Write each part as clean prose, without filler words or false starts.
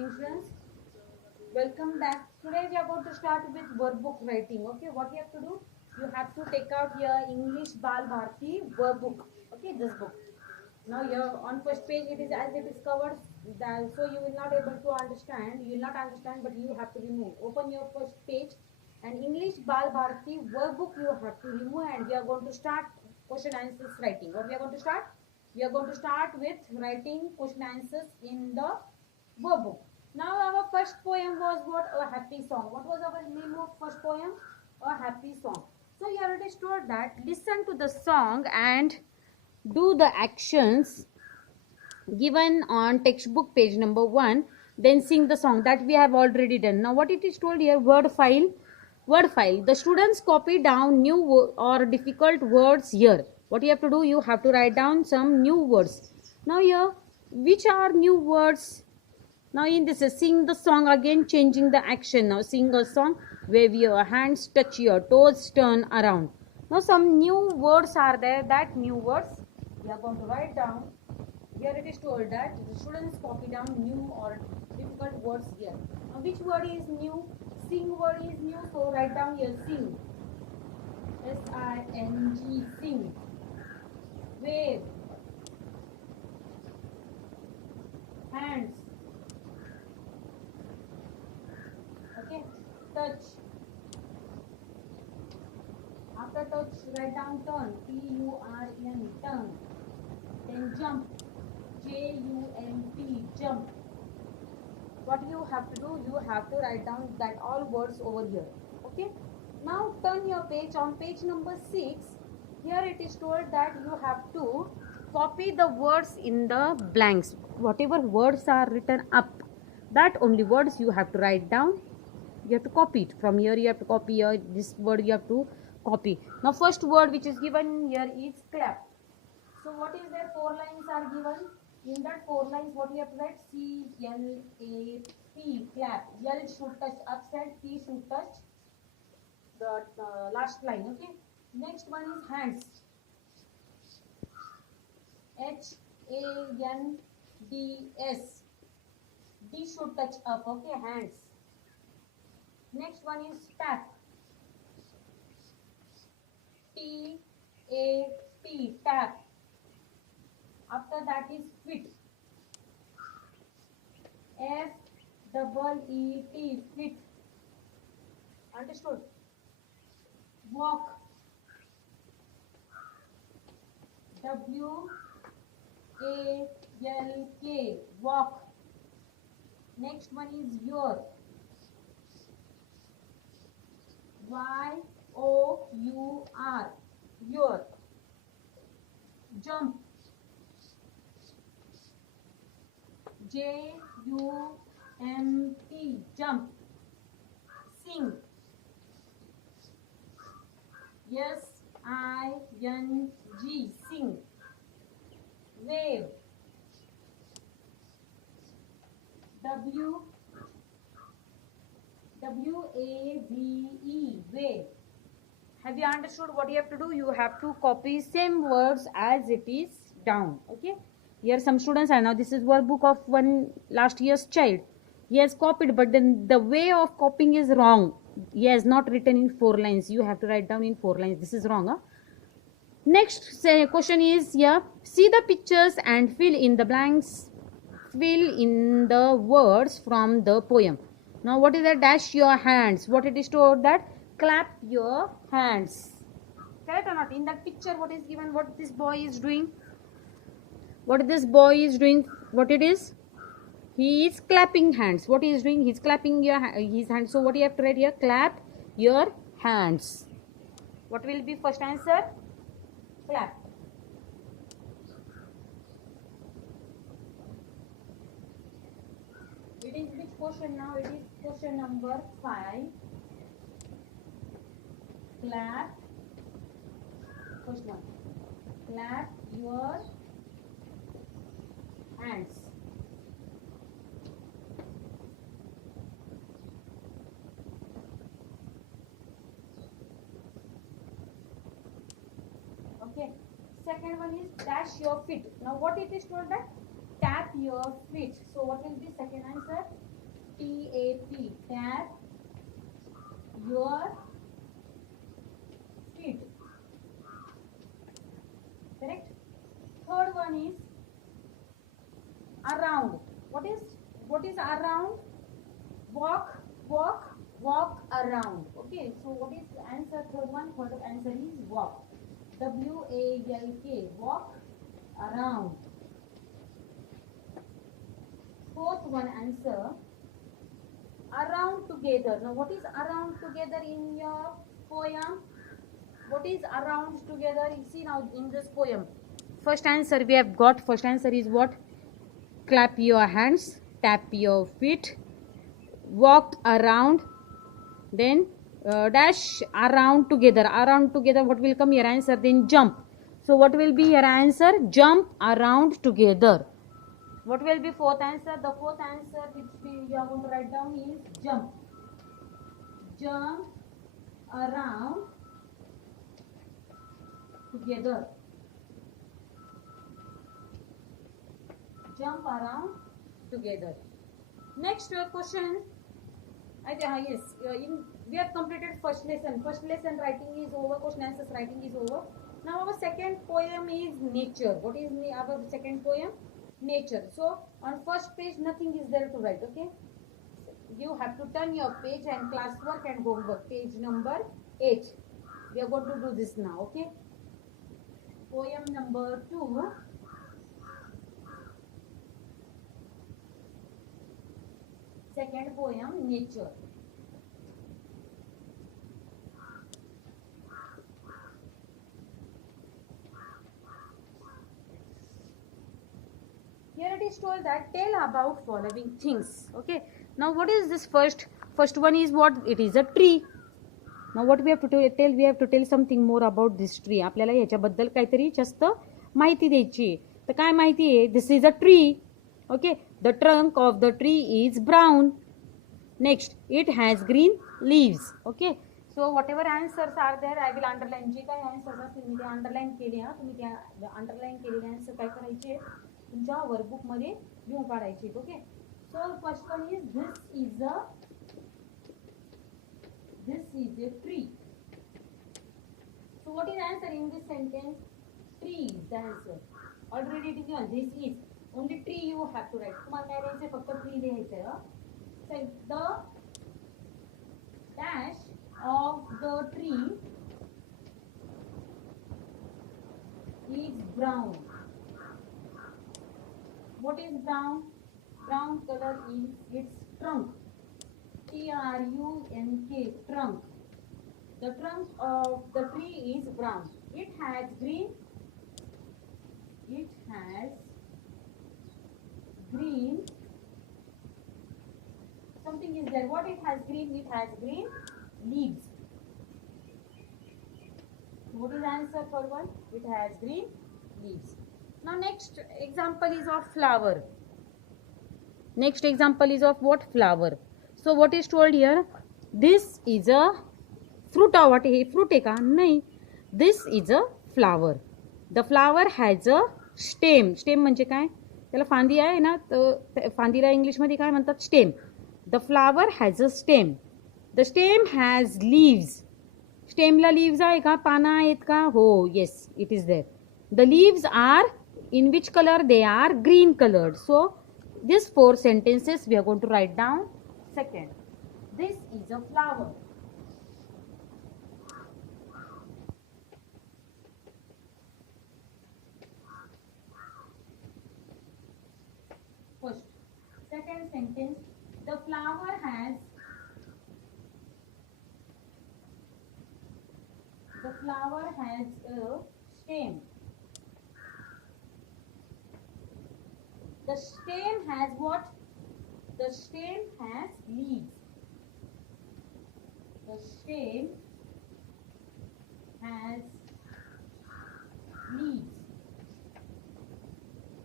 morning, students. Welcome back. Today we are going to start with workbook writing. Okay, what you have to do? You have to take out your English Bal Bharti workbook. Okay, this book. Now here on first page it is as it is covered. So you will not able to understand. You will not understand, but you have to remove. Open your first page and English Bal Bharti workbook you have to remove, and we are going to start question answers writing. What we are going to start? We are going to start with writing question answers in the workbook. Now our first poem was what? A happy song. What was our name of first poem? A happy song. So you already told that listen to the song and do the actions given on textbook page number 1, then sing the song that we have already done. Now what it is told here, word file, the students copy down new or difficult words here. What you have to do, you have to write down some new words. Now here, which are new words? Now in this, sing the song, again changing the action. Now sing a song, wave your hands, touch your toes, turn around. Now some new words are there. That new words we are going to write down. Here it is told that the students copy down new or difficult words here. Now which word is new? Sing word is new. So write down here sing. S-I-N-G, sing. Wave. Hands. Okay, touch. After touch, write down turn. T-U-R-N, turn. Then jump. J-U-M-P, jump. What you have to do, you have to write down that all words over here. Okay. Now turn your page on page number 6. Here it is told that you have to copy the words in the blanks. Whatever words are written up, that only words you have to write down. You have to copy it. From here you have to copy here, this word you have to copy. Now first word which is given here is clap. So what is there? 4 lines are given. In that 4 lines, what you have to write? C-L-A-P, clap. L should touch upside, P should touch the last line. Okay. Next one is hands. H-A-N-D-S. D should touch up. Okay, hands. Next one is tap. T-A-P, tap. After that is fit. F-E-E-T, fit. Understood? Walk. W-A-L-K, walk. Next one is your. Y-O-U-R, your. Jump. J-U-M-P, jump. Sing. S-I-N-G, sing. Wave. W-A-V-E, wave. Have you understood what you have to do? You have to copy same words as it is down. Okay. Here some students are now, this is workbook of one last year's child. He has copied, but then the way of copying is wrong. He has not written in 4 lines. You have to write down in 4 lines. This is wrong. Huh? Next question is here. See the pictures and fill in the blanks. Fill in the words from the poem. Now what is that? Dash your hands. What it is told that? Clap your hands. Correct or not? In that picture what is given? What this boy is doing? What this boy is doing? What it is? He is clapping hands. What he is doing? He is clapping his hands. So what you have to write here? Clap your hands. What will be first answer? Clap. It is which question now? It is question number 5. Clap. First one. Clap your hands. Okay. Second one is dash your feet. Now what it is told that? Tap your feet. So what will be second answer? T-A-P, tap your feet. Correct? Third one is around. What is around? Walk, walk, walk around. Okay, so what is the answer? Third one, third answer is walk. W-A-L-K, walk around. Fourth one answer, around together. Now what is around together in your poem? What is around together? You see now in this poem. First answer we have got. First answer is what? Clap your hands, tap your feet, walk around, then dash around together. Around together, what will come your answer? Then jump. So what will be your answer? Jump around together. What will be fourth answer? The fourth answer which we are going to write down is jump. Jump around together. Jump around together. Next question. Yes, we have completed first lesson. First lesson writing is over. Question answers writing is over. Now our second poem is nature. What is our second poem? Nature. So on first page nothing is there to write. Okay. You have to turn your page and classwork and homework. Page number 8. We are going to do this now. Okay. Poem number 2. Second poem, nature. Here it is told that tell about following things. Okay. Now what is this first? First one is what? It is a tree. Now what we have to tell? We have to tell something more about this tree. आपल्याला याच्याबद्दल काहीतरी जास्त माहिती द्यायची. तर काय माहिती आहे? This is a tree. Okay. The trunk of the tree is brown. Next, it has green leaves. Okay. So whatever answers are there, I will underline. जे काही answers असतील मी ते underline केले. तुम्ही त्या underline केलेले answer काय करायचे? तुमच्या वर्कबुक मध्ये लिहून काढायचे. Okay. So first one is this is a tree. So what is answer in this sentence? Tree is the answer. Already it is given. This is only tree you have to write. तुम्हाला काय लिहायचं? फक्त tree लिहायचं. So the dash of the tree is brown. What is brown? Brown color is its trunk. T-R-U-N-K, trunk. The trunk of the tree is brown. It has green. Something is there. What it has green? It has green leaves. What is the answer for one? It has green leaves. Now next example is of flower. Next example is of what? Flower. So what is told here? This is a fruit. What is fruit? नहीं. This is a flower. The flower has a stem. Stem म्हणजे काय? त्याला फांदी आहे ना, तर फांदीला English मध्ये काय म्हणतात? Stem. The flower has a stem. The stem has leaves. स्टेमला leaves आहे का? पाना आहेत का? हो, yes, it is there. The leaves are in which color? They are green colored. So these 4 sentences we are going to write down. Second, this is a flower. First, second sentence, the flower has a stem. The stem has what? The stem has leaves. The stem has leaves.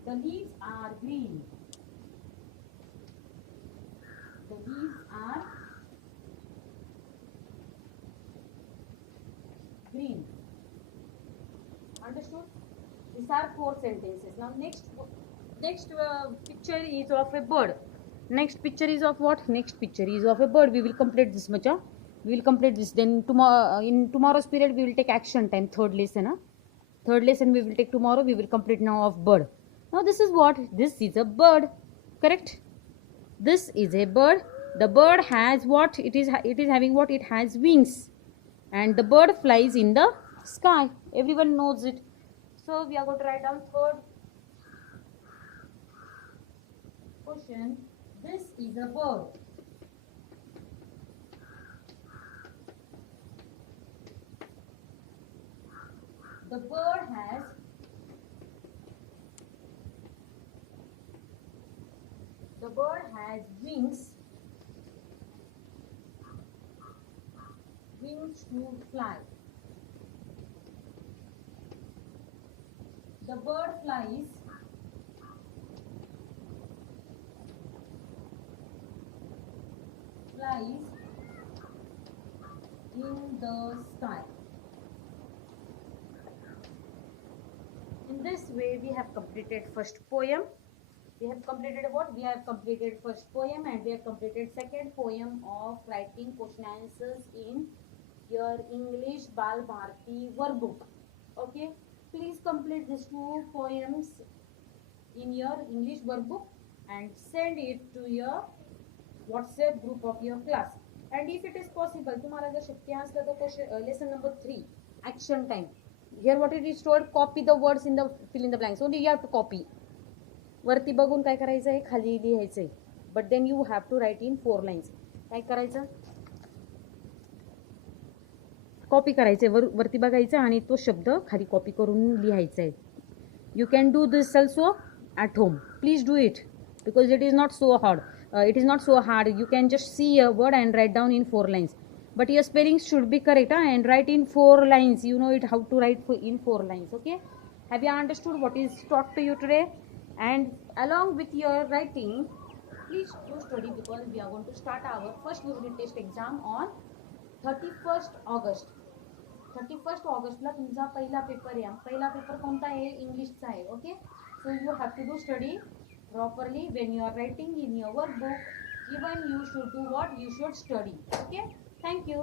The leaves are green. The leaves are green. Understood? These are 4 sentences. Now next picture is of a bird. Next picture is of what? Next picture is of a bird. We will complete this much. We will complete this. Then tomorrow, in tomorrow's period, we will take action time. Third lesson. Third lesson we will take tomorrow. We will complete now of bird. Now this is what? This is a bird. Correct? This is a bird. The bird has what? It is having what? It has wings. And the bird flies in the sky. Everyone knows it. So we are going to write down third question. This is a bird. The bird has wings to fly. The bird flies in the sky. In this way we have completed first poem. We have completed what? We have completed first poem and we have completed second poem of writing question answers in your English Bal Bharti workbook. Okay, please complete these two poems in your English workbook and send it to your WhatsApp group of your class. And if it is possible, तुम्हाला जर शक्य असलं तर question lesson number 3 action time. Here what it is told, copy the words in the fill in the blanks. Only you have to copy. वरती बघून काय करायचं आहे, खाली लिहायचं आहे. But then you have to write in 4 lines. काय करायचं, कॉपी करायचं आहे, वरती बघायचं आणि तो शब्द खाली कॉपी करून लिहायचा आहे. You can do this also at home. Please do it because it is not so hard. It is not so hard. You can just see a word and write down in 4 lines. But your spelling should be correct, and write in 4 lines. You know it how to write in 4 lines. Okay? Have you understood what is taught to you today? And along with your writing, please do study because we are going to start our first unit test exam on 31st August. 31st August ला तुमचा पहिला paper आहे. पहिला paper कोणता आहे? इंग्लिशचा आहे. Okay, so you have to do study properly when you are writing in your workbook. Even you should do what? You should study. Okay, thank you.